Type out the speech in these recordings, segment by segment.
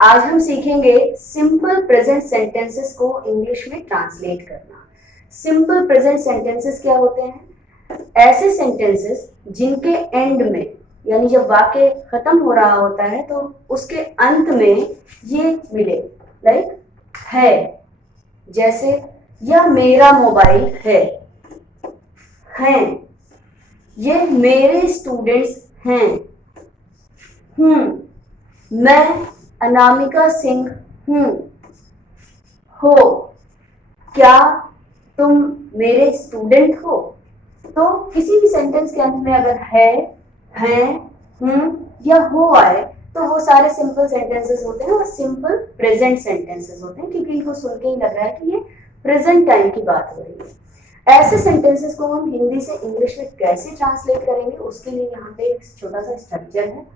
आज हम सीखेंगे सिंपल प्रेजेंट सेंटेंसेस को इंग्लिश में ट्रांसलेट करना। सिंपल प्रेजेंट सेंटेंसेस क्या होते हैं? ऐसे सेंटेंसेस जिनके एंड में, यानी जब वाक्य खत्म हो रहा होता है तो उसके अंत में ये मिले, लाइक है, जैसे यह मेरा मोबाइल है, हैं, ये मेरे स्टूडेंट्स हैं, मैं अनामिका सिंह हूँ, हो, क्या तुम मेरे स्टूडेंट हो। तो किसी भी सेंटेंस के अंत में अगर है, हैं, या हो आए तो वो सारे सिंपल सेंटेंसेस होते हैं और सिंपल प्रेजेंट सेंटेंसेस होते हैं, क्योंकि इनको सुन के ही लग रहा है कि ये प्रेजेंट टाइम की बात हो रही है। ऐसे सेंटेंसेस को हम हिंदी से इंग्लिश में कैसे ट्रांसलेट करेंगे, उसके लिए यहाँ पे एक छोटा सा स्ट्रक्चर है।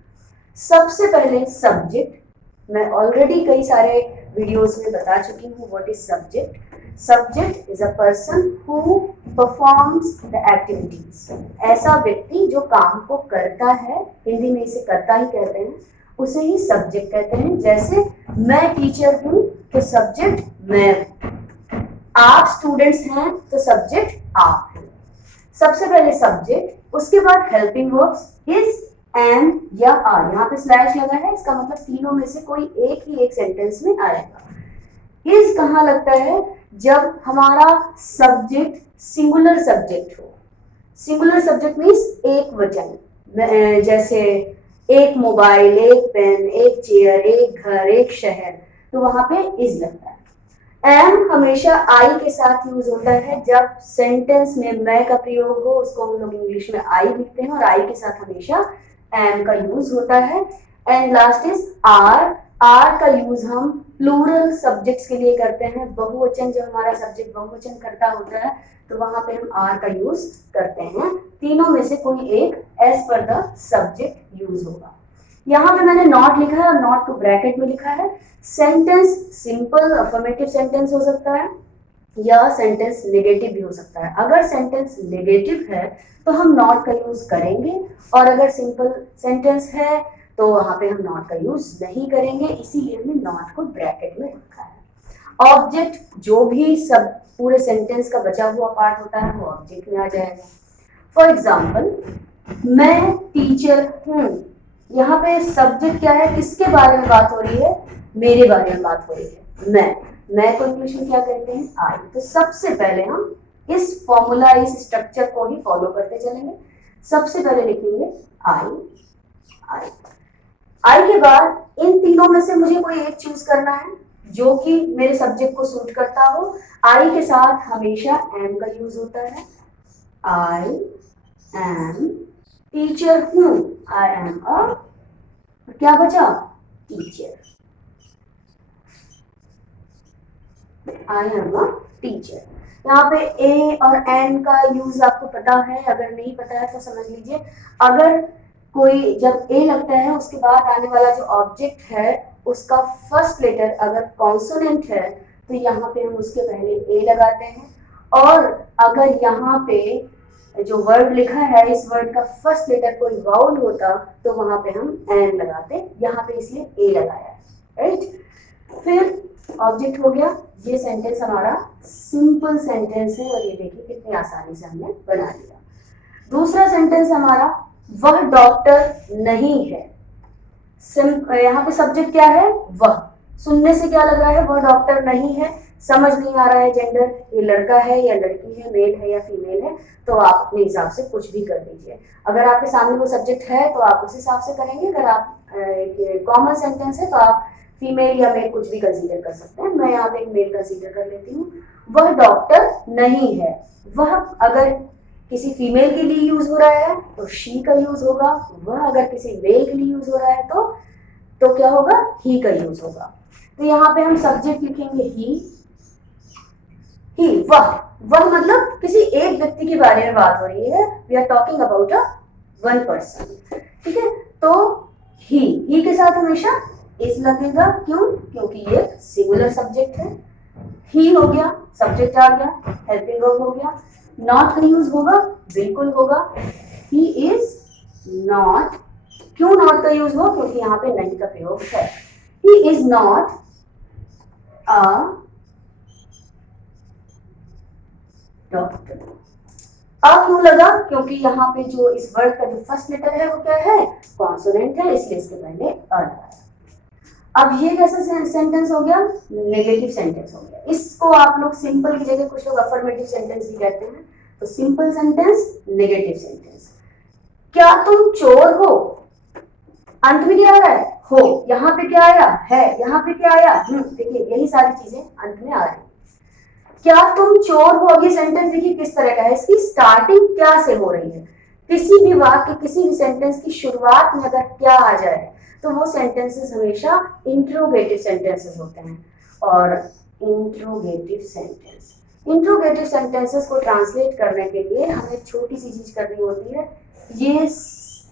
सबसे पहले सब्जेक्ट, मैं ऑलरेडी कई सारे वीडियोस में बता चुकी हूँ what is subject. Subject is a person who performs the activities. ऐसा व्यक्ति जो काम को करता है, हिंदी में इसे करता ही कहते हैं, उसे ही सब्जेक्ट कहते हैं। जैसे मैं टीचर हूँ तो सब्जेक्ट मैं हूँ, आप स्टूडेंट्स हैं तो सब्जेक्ट आप हैं। सबसे पहले सब्जेक्ट, उसके बाद हेल्पिंग वर्ब्स इज, एम या आर। यहाँ पे स्लैश लगा है, इसका मतलब तीनों में से कोई एक ही एक सेंटेंस में आएगा। इज कहाँ लगता है? जब हमारा सब्जेक्ट सिंगुलर सब्जेक्ट हो। सिंगुलर सब्जेक्ट मीन्स एक वचन, जैसे एक मोबाइल, एक पेन, एक चेयर, एक घर, एक शहर, तो वहां पे इज लगता है। एम हमेशा आई के साथ यूज होता है। जब सेंटेंस में मैं का प्रयोग हो उसको हम लोग इंग्लिश में आई लिखते हैं और आई के साथ हमेशा एम का यूज होता है। And last is are. Are का यूज हम प्लूरल सब्जेक्ट्स के लिए करते हैं। बहुवचन, जब हमारा सब्जेक्ट बहुवचन करता होता है तो वहां पे हम आर का यूज करते हैं। तीनों में से कोई एक as per the subject use होगा। यहाँ पे मैंने नॉट लिखा है और नॉट को ब्रैकेट में लिखा है। सेंटेंस सिंपल अफर्मेटिव सेंटेंस हो सकता है या सेंटेंस नेगेटिव भी हो सकता है। अगर सेंटेंस नेगेटिव है तो हम नॉट का यूज करेंगे, और अगर सिंपल सेंटेंस है तो वहां पे हम नॉट का यूज नहीं करेंगे, इसीलिए हमने नॉट को ब्रैकेट में रखा है। ऑब्जेक्ट, जो भी सब पूरे सेंटेंस का बचा हुआ पार्ट होता है वो ऑब्जेक्ट में आ जाएगा। फॉर एग्जाम्पल, मैं टीचर हूँ, यहाँ पे सब्जेक्ट क्या है, किसके बारे में बात हो रही है? मेरे बारे में बात हो रही है। मैं को इंग्लिश में क्या कहते हैं? आई। तो सबसे पहले हम इस फॉर्मूला, इस स्ट्रक्चर को ही फॉलो करते चलेंगे। सबसे पहले लिखेंगे आई। आई आई के बाद इन तीनों में से मुझे कोई एक चूज करना है जो कि मेरे सब्जेक्ट को सूट करता हो। आई के साथ हमेशा एम का यूज होता है। आई एम टीचर हूं, आई एम अ, क्या बचा? Teacher. I am a teacher. यहाँ पे ए और एन का यूज आपको पता है, अगर नहीं पता है तो समझ लीजिए। अगर कोई, जब ए लगता है उसके बाद आने वाला जो ऑब्जेक्ट है उसका फर्स्ट लेटर अगर कॉन्सोनेंट है तो यहाँ पे हम उसके पहले ए लगाते हैं, और अगर यहाँ पे जो वर्ड लिखा है इस वर्ड का फर्स्ट लेटर कोई वाउल होता तो वहां पे हम एन लगाते, यहाँ पे इसलिए ए लगाया है, राइट। फिर ऑब्जेक्ट हो गया। ये सेंटेंस हमारा सिंपल सेंटेंस है और ये देखिए कितनी आसानी से हमने बना लिया। दूसरा सेंटेंस हमारा, वह डॉक्टर नहीं है। यहाँ पे सब्जेक्ट क्या है? वह। सुनने से क्या लग रहा है? वह डॉक्टर नहीं है। समझ नहीं आ रहा है जेंडर, ये लड़का है या लड़की है, मेल है या फीमेल है, तो आप अपने हिसाब से कुछ भी कर दीजिए। अगर आपके सामने वो सब्जेक्ट है तो आप उस हिसाब से करेंगे। अगर आप कॉमन सेंटेंस है तो आप फीमेल या मेल कुछ भी कंसीडर कर सकते हैं। मैं यहाँ पे एक मेल कंसीडर कर लेती हूँ। वह डॉक्टर नहीं है। वह अगर किसी फीमेल के लिए यूज हो रहा है तो शी का यूज होगा। वह अगर किसी मेल के लिए यूज हो रहा है तो क्या होगा? ही का यूज होगा। तो यहाँ पे हम सब्जेक्ट लिखेंगे ही। वह। वह मतलब किसी एक व्यक्ति के बारे में बात हो रही है। We are talking about a one person, ठीक है। तो ही के साथ हमेशा इज लगेगा। क्यों? क्योंकि ये सिंगुलर सब्जेक्ट है। ही हो गया, सब्जेक्ट आ गया, हेल्पिंग वर्ब हो गया। नॉट का यूज होगा, बिल्कुल होगा। He is not. क्यों नॉट का यूज हो? क्योंकि यहाँ पे नहीं का प्रयोग है। He is not a doctor. अब क्यों लगा? क्योंकि यहाँ पे जो इस वर्ड का जो फर्स्ट लेटर है वो क्या है? कॉन्सोनेंट है, इसलिए इसके पहले अ लगाया। अब ये कैसा सेंटेंस हो गया? नेगेटिव सेंटेंस हो गया। इसको आप लोग सिंपल की जगह कुछ लोग अफर्मेटिव सेंटेंस भी कहते हैं। तो सिंपल सेंटेंस, नेगेटिव सेंटेंस। क्या तुम चोर हो? अंत में क्या आ रहा है? हो। यहाँ पे क्या आया? है। यहाँ पे क्या आया? देखिए यही सारी चीजें अंत में आ रही है। क्या तुम चोर हो? अब ये सेंटेंस देखिए किस तरह का है, इसकी स्टार्टिंग क्या से हो रही है। किसी भी वाक्य, किसी भी सेंटेंस की शुरुआत में अगर क्या आ जाए तो वो सेंटेंसेस हमेशा इंट्रोगेटिव सेंटेंसेस होते हैं। और इंट्रोगेटिव सेंटेंसेस को ट्रांसलेट करने के लिए हमें छोटी सी चीज करनी होती है। ये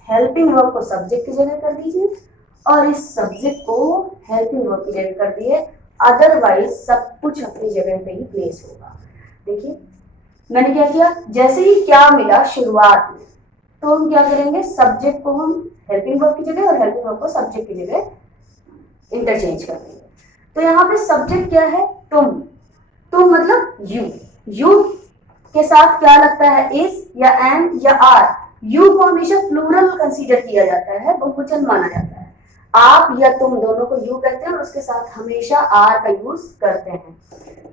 हेल्पिंग वर्ब को सब्जेक्ट की जगह कर दीजिए और इस सब्जेक्ट को हेल्पिंग वर्ब की जगह कर दिए, अदरवाइज सब कुछ अपनी जगह पे ही प्लेस होगा। देखिए मैंने क्या किया, जैसे ही क्या मिला शुरुआत में तो हम क्या करेंगे, सब्जेक्ट को हम हेल्पिंग वर्ब की जगह और हेल्पिंग वर्ब को सब्जेक्ट की जगह इंटरचेंज कर देंगे। तो यहाँ पे सब्जेक्ट क्या है? तुम। तुम मतलब यू के साथ क्या लगता है? इज या एम या आर। यू को हमेशा प्लूरल कंसीडर किया जाता है, बहुवचन माना जाता है। आप या तुम दोनों को यू कहते हैं और उसके साथ हमेशा आर का यूज करते हैं।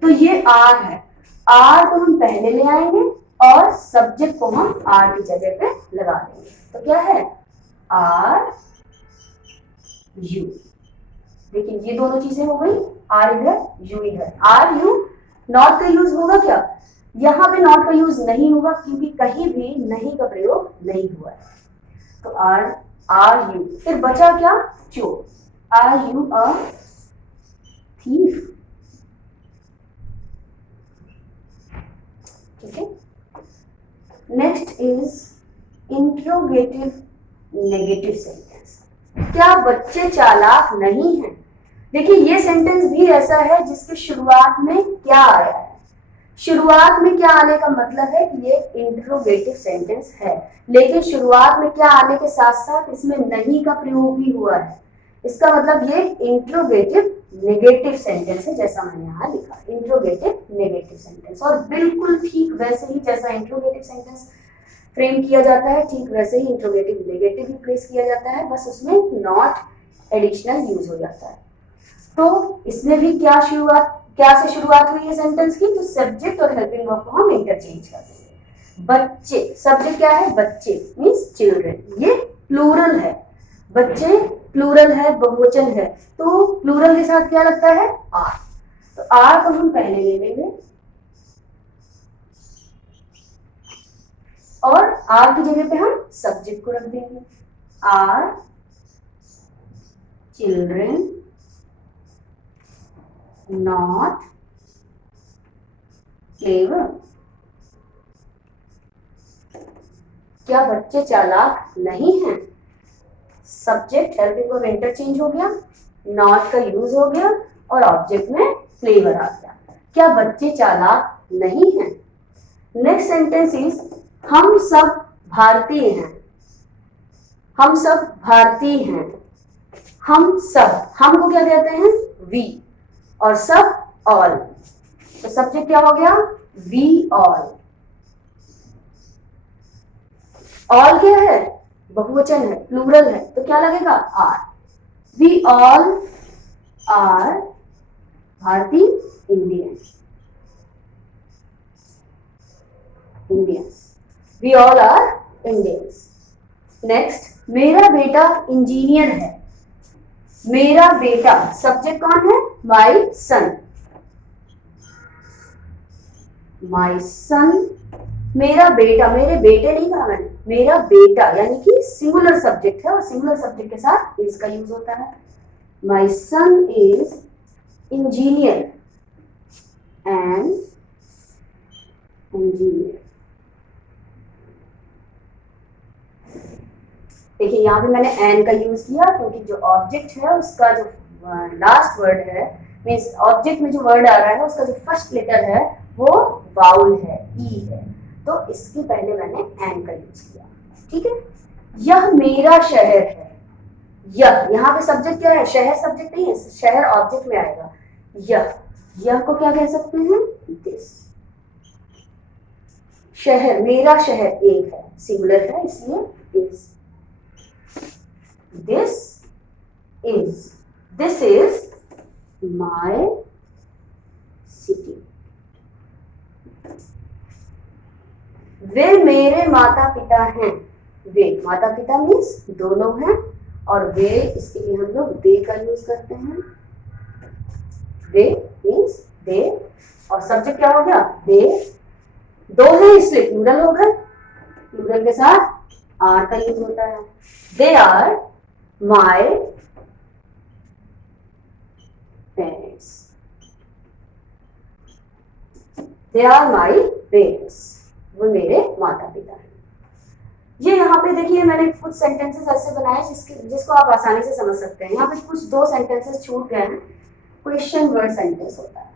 तो ये आर है, आर को हम पहले ले आएंगे और सब्जेक्ट को हम आर की जगह पे लगा देंगे। तो क्या है? Are you. देखिए ये दोनों चीजें हो गई, आर इधर यू इधर। आर यू, नॉट का यूज होगा क्या? यहाँ पे नॉट का यूज नहीं होगा क्योंकि कहीं भी नहीं का प्रयोग नहीं हुआ है। तो आर यू, फिर बचा क्या? चोर। Are you a thief? ठीक है। Next is interrogative negative sentence. क्या बच्चे चालाक नहीं हैं? देखिए ये सेंटेंस भी ऐसा है जिसके शुरुआत में क्या आया है। शुरुआत में क्या आने का मतलब है कि ये इंट्रोगेटिव सेंटेंस है, लेकिन शुरुआत में क्या आने के साथ साथ इसमें नहीं का प्रयोग भी हुआ है। इसका मतलब ये इंट्रोगेटिव नेगेटिव सेंटेंस है, जैसा मैंने यहाँ लिखा, इंट्रोगेटिव नेगेटिव सेंटेंस। और बिल्कुल ठीक वैसे ही जैसा इंट्रोगेटिव सेंटेंस फ्रेम किया जाता है, ठीक वैसे ही इंट्रोगेटिव नेगेटिव भी प्लेस किया जाता है, बस उसमें नॉट एडिशनल यूज हो जाता है। तो इसमें भी क्या से शुरुआत हुई है सेंटेंस की? तो सब्जेक्ट और हेल्पिंग वर्ब को हम इंटरचेंज कर देंगे। बच्चे, सब्जेक्ट क्या है? बच्चे मींस चिल्ड्रन। ये प्लूरल है, बच्चे प्लूरल है, बहुवचन है, तो प्लूरल के साथ क्या लगता है? आर। तो आर को हम पहले ले लेंगे और आर की जगह पे हम सब्जेक्ट को रख देंगे। Are children not clever. क्या बच्चे चालाक नहीं हैं? सब्जेक्ट हेल्पिंग वर्ब इंटरचेंज हो गया, नॉट का यूज हो गया और ऑब्जेक्ट में क्लेवर आ गया। क्या बच्चे चालाक नहीं हैं? नेक्स्ट सेंटेंस इज हम सब भारतीय हैं। हम सब भारतीय हैं। हम सब, हम को क्या कहते हैं? वी, और सब ऑल। तो सब्जेक्ट क्या हो गया? We all. ऑल क्या है? बहुवचन है, प्लूरल है, तो क्या लगेगा? आर। वी ऑल आर भारतीय Indians. We all are Indians. Next, मेरा बेटा इंजीनियर है। मेरा बेटा, सब्जेक्ट कौन है? माई सन। माई सन, मेरा बेटा, मेरे बेटे नहीं कहा मैंने, मेरा बेटा, यानी कि सिंगुलर सब्जेक्ट है और सिंगुलर सब्जेक्ट के साथ इज का यूज होता है। माई सन इज इंजीनियर एंड इंजीनियर। देखिए यहाँ पे मैंने एन का यूज किया क्योंकि जो ऑब्जेक्ट है उसका जो लास्ट वर्ड है, मीन्स ऑब्जेक्ट में जो वर्ड आ रहा है उसका जो फर्स्ट लेटर है वो वाउल है, ई है, तो इसके पहले मैंने एन का यूज किया। ठीक है। यह मेरा शहर है। यह, यहाँ पे सब्जेक्ट क्या है, शहर सब्जेक्ट नहीं है, शहर ऑब्जेक्ट में आएगा। यह को क्या कह सकते हैं, दिस। शहर, मेरा शहर एक है, सिंगुलर है इसलिए is. This is my city. वे मेरे माता पिता हैं। वे, माता पिता मीन्स दो लोग हैं, और वे, इसके लिए हम लोग दे का यूज करते हैं। वे मीन्स दे, और सब्जेक्ट क्या हो गया, दे। दो है इसलिए प्लूरल हो गए, प्लूरल के साथ आर का यूज होता है। They are my parents. They are my parents, वो मेरे माता पिता हैं। ये यहाँ पे देखिए मैंने कुछ सेंटेंसेस ऐसे बनाए जिसको आप आसानी से समझ सकते हैं। यहाँ पे कुछ दो सेंटेंसेस छूट गए हैं, क्वेश्चन वर्ड सेंटेंस होता है,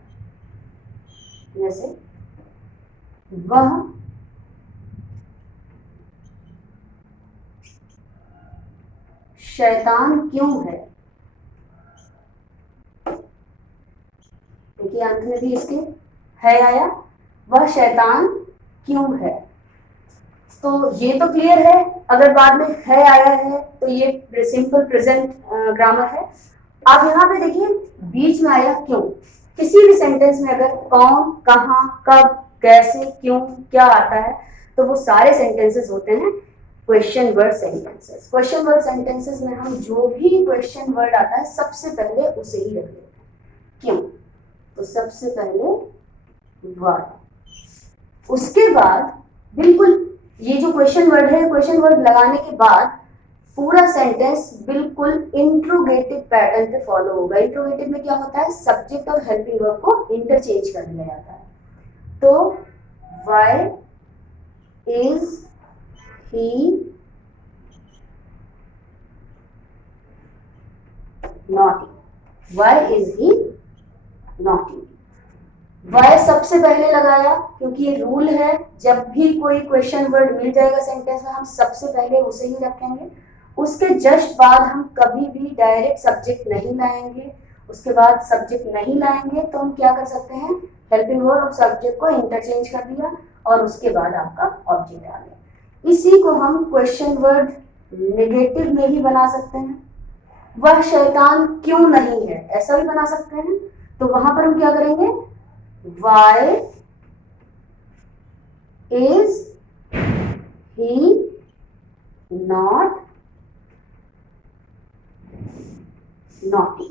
जैसे वह शैतान क्यों है। देखिए अंत में भी इसके है आया, वह शैतान क्यों है। तो ये तो क्लियर है, अगर बाद में है आया है तो ये सिंपल प्रेजेंट ग्रामर है। आप यहाँ पे देखिए बीच में आया क्यों। किसी भी सेंटेंस में अगर कौन, कहाँ, कब, कैसे, क्यों, क्या आता है, तो वो सारे सेंटेंसेस होते हैं question word sentences. Question word sentences में हम जो भी क्वेश्चन वर्ड आता है सबसे पहले उसे ही रख लेते हैं। क्यों, तो सबसे पहले वर्ड, उसके बाद बिल्कुल ये जो क्वेश्चन वर्ड है, क्वेश्चन वर्ड लगाने के बाद पूरा सेंटेंस बिल्कुल इंट्रोगेटिव पैटर्न पे फॉलो होगा। इंट्रोगेटिव में क्या होता है, सब्जेक्ट और हेल्पिंग वर्ब को इंटरचेंज कर दिया जाता है। तो why is he naughty. Why is he naughty. Y सबसे पहले लगाया क्योंकि ये रूल है, जब भी कोई क्वेश्चन वर्ड मिल जाएगा सेंटेंस में हम सबसे पहले उसे ही रखेंगे। उसके जस्ट बाद हम कभी भी डायरेक्ट सब्जेक्ट नहीं लाएंगे। उसके बाद सब्जेक्ट नहीं लाएंगे तो हम क्या कर सकते हैं, हेल्पिंग वर्ब और सब्जेक्ट को इंटरचेंज कर दिया और उसके बाद आपका ऑब्जेक्ट आ गया। इसी को हम क्वेश्चन वर्ड नेगेटिव में भी बना सकते हैं। वह शैतान क्यों नहीं है, ऐसा भी बना सकते हैं। तो वहां पर हम क्या करेंगे, why is he not naughty।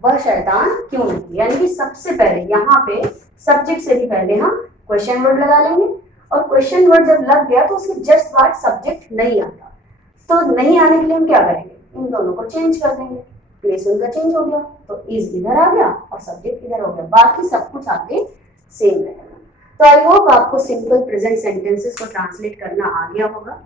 वह शैतान क्यों नहीं, यानी कि सबसे पहले यहाँ पे सब्जेक्ट से भी पहले हम क्वेश्चन वर्ड लगा लेंगे, और क्वेश्चन वर्ड जब लग गया तो उसके जस्ट बाद सब्जेक्ट नहीं आता। तो नहीं आने के लिए हम क्या करेंगे, इन दोनों को चेंज कर देंगे, प्लेस उनका चेंज हो गया, तो इज इधर आ गया और सब्जेक्ट इधर हो गया, बाकी सब कुछ आगे सेम रहेगा। तो आई होप आपको सिंपल प्रेजेंट सेंटेंसेस को ट्रांसलेट करना आ गया होगा।